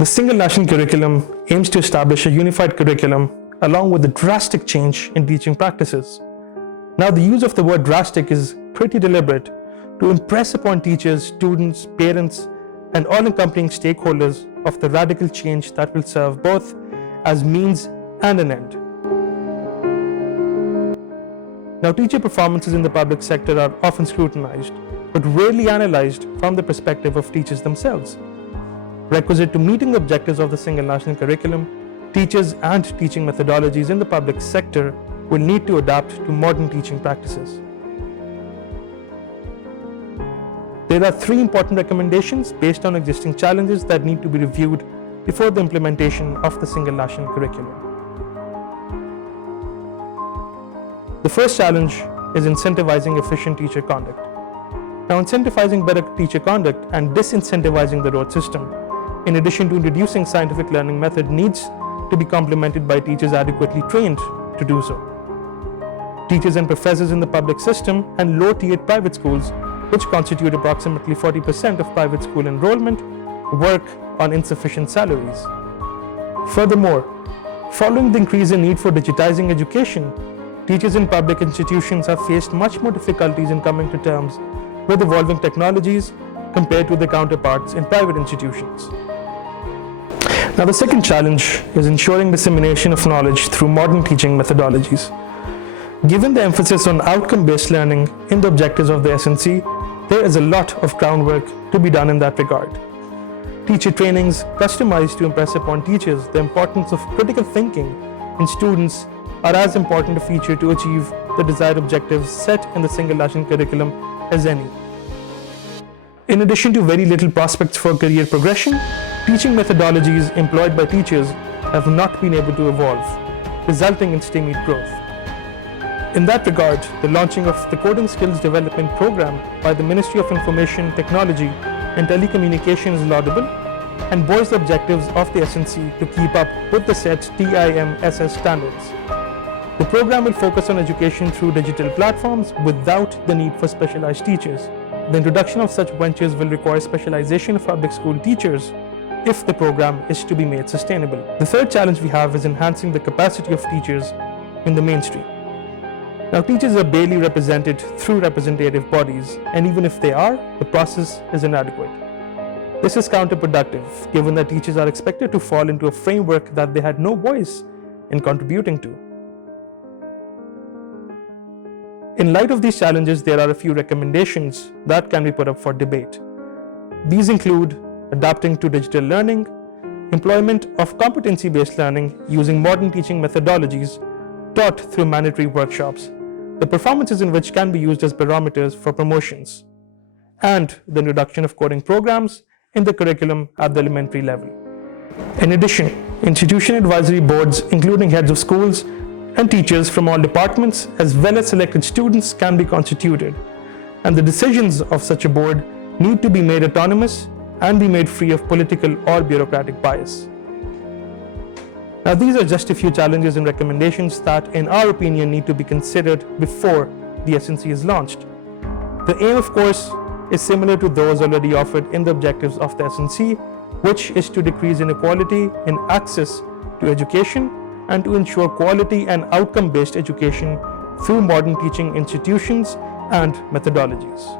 The single national curriculum aims to establish a unified curriculum along with a drastic change in teaching practices. Now, the use of the word drastic is pretty deliberate to impress upon teachers, students, parents, and all accompanying stakeholders of the radical change that will serve both as means and an end. Now, teacher performances in the public sector are often scrutinized, but rarely analyzed from the perspective of teachers themselves. Requisite to meeting the objectives of the single national curriculum, teachers and teaching methodologies in the public sector will need to adapt to modern teaching practices. There are 3 important recommendations based on existing challenges that need to be reviewed before the implementation of the single national curriculum. The first challenge is incentivizing efficient teacher conduct. Now, incentivizing better teacher conduct and disincentivizing the rote system, in addition to introducing scientific learning method, needs to be complemented by teachers adequately trained to do so. Teachers and professors in the public system and low-tiered private schools, which constitute approximately 40% of private school enrollment, work on insufficient salaries. Furthermore, following the increase in need for digitizing education, teachers in public institutions have faced much more difficulties in coming to terms with evolving technologies compared to their counterparts in private institutions. Now, the second challenge is ensuring dissemination of knowledge through modern teaching methodologies. Given the emphasis on outcome-based learning in the objectives of the S&C, there is a lot of groundwork to be done in that regard. Teacher trainings customized to impress upon teachers the importance of critical thinking in students are as important a feature to achieve the desired objectives set in the single national curriculum as any. In addition to very little prospects for career progression, teaching methodologies employed by teachers have not been able to evolve, resulting in stymied growth. In that regard, the launching of the Coding Skills Development Program by the Ministry of Information Technology and Telecommunication is laudable and bears the objectives of the S&C to keep up with the set TIMSS standards. The program will focus on education through digital platforms without the need for specialized teachers. The introduction of such ventures will require specialization of public school teachers if the program is to be made sustainable. The third challenge we have is enhancing the capacity of teachers in the mainstream. Now, teachers are barely represented through representative bodies, and even if they are, the process is inadequate. This is counterproductive, given that teachers are expected to fall into a framework that they had no voice in contributing to. In light of these challenges, there are a few recommendations that can be put up for debate. These include adapting to digital learning, employment of competency-based learning using modern teaching methodologies taught through mandatory workshops, the performances in which can be used as barometers for promotions, and the introduction of coding programs in the curriculum at the elementary level. In addition, institution advisory boards, including heads of schools and teachers from all departments, as well as selected students, can be constituted, and the decisions of such a board need to be made autonomous and be made free of political or bureaucratic bias. Now, these are just a few challenges and recommendations that, in our opinion, need to be considered before the S&C is launched. The aim, of course, is similar to those already offered in the objectives of the S&C, which is to decrease inequality in access to education and to ensure quality and outcome-based education through modern teaching institutions and methodologies.